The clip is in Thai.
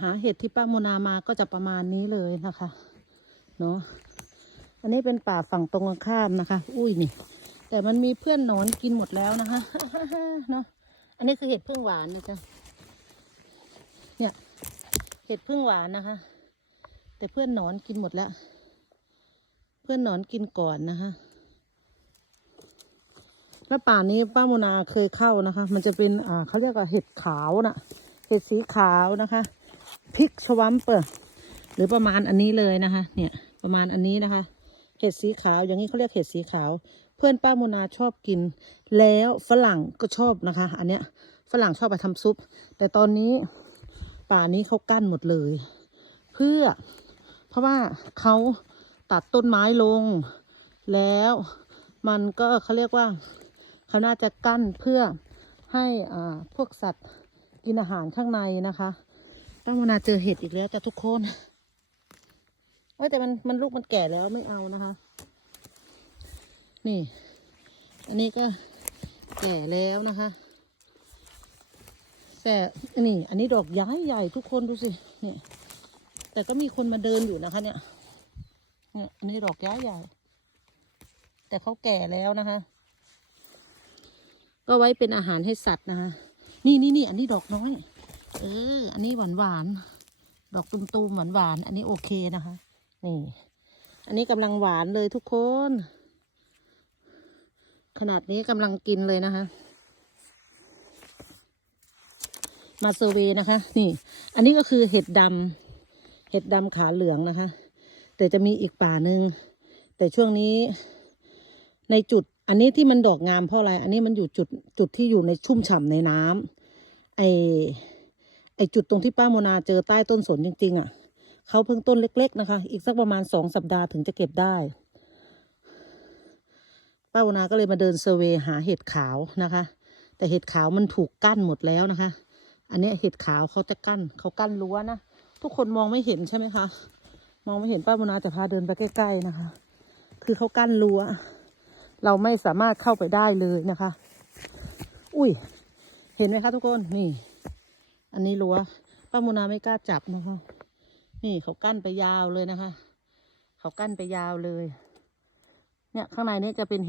หาเห็ดที่ป้าโมนามาก็จะประมาณนี้เลยนะคะเนาะอันนี้เป็นป่าฝั่งตรงข้ามนะคะ อุ้ยนี่ แต่มันมีเพื่อนหนอนกินหมดแล้วนะคะเนาะอันนี้คือเห็ดพึ่งหวานนะจ๊ะเนี่ย เห็ดพึ่งหวานนะคะ แต่เพื่อนหนอนกินหมดแล้ว เพื่อนหนอนกินก่อนนะคะแล้วป่านี้ป้าโมนาเคยเข้านะคะ มันจะเป็นอ่าเขาเรียกว่าเห็ดขาวน่ะ เห็ดสีขาวนะคะ พริกชวัมเปอร์หรือประมาณอันนี้เลยนะคะ เนี่ยประมาณอันนี้นะคะ เห็ดสีขาวอย่างนี้เขาเรียกเห็ดสีขาว เพื่อนป้าโมนาชอบกิน แล้วฝรั่งก็ชอบนะคะ อันเนี้ยฝรั่งชอบไปทำซุป แต่ตอนนี้ป่านี้เขากั้นหมดเลย เพื่อเพราะว่าเขาตัดต้นไม้ลง แล้วมันก็เขาเรียกว่าเขาน่าจะกั้นเพื่อให้อ่าพวกสัตว์กินอาหารข้างในนะคะ ป้าโมนาเจอเห็ดอีกแล้วจ้ะทุกคนเอ้ยแต่มันมันลูกมันแก่แล้วไม่เอานะคะ นี่ อันนี้ก็แก่แล้วนะคะ แต่นี่ อันนี้ดอกย้ายใหญ่ทุกคนดูสิเนี่ยแต่ก็มีคนมาเดินอยู่นะคะ เนี่ยเนี่ยอันนี้ดอกย้ายใหญ่ แต่เขาแก่แล้วนะคะ ก็ไว้เป็นอาหารให้สัตว์นะคะ นี่นี่นี่อันนี้ดอกน้อย เออ อันนี้หวานหวานดอกตุ่มๆหวานหวานอันนี้โอเคนะคะนี่อันนี้กำลังหวานเลยทุกคน ขนาดนี้กำลังกินเลยนะคะ มาเซเวนะคะ นี่ อันนี้ก็คือเห็ดดำเห็ดดำขาเหลืองนะคะ แต่จะมีอีกป่าหนึ่งแต่ช่วงนี้ในจุดอันนี้ที่มันดอกงามเพราะอะไร อันนี้มันอยู่จุดจุดที่อยู่ในชุ่มฉ่ำในน้ำไอ ไอจุดตรงที่ป้าโมนาเจอใต้ต้นสนจริง ๆอะเขาเพิ่งต้นเล็ก ๆ นะคะ อีกสักประมาณสองสัปดาห์ถึงจะเก็บได้ ป้าโมนาก็เลยมาเดินเซเวย์หาเห็ดขาวนะคะ แต่เห็ดขาวมันถูกกั้นหมดแล้วนะคะ อันนี้เห็ดขาวเขาจะกั้นเขากั้นรั้วนะทุกคนมองไม่เห็นใช่ไหมคะมองไม่เห็นป้าโมนาจะพาเดินไปใกล้ ๆนะคะ คือเขากั้นรั้วเราไม่สามารถเข้าไปได้เลยนะคะ อุ้ย เห็นไหมคะทุกคน นี่ อันนี้รั้วป้าโมนาไม่กล้าจับนะคะ นี่เขากั้นไปยาวเลยนะคะ เขากั้นไปยาวเลย เนี่ยข้างในนี้จะเป็น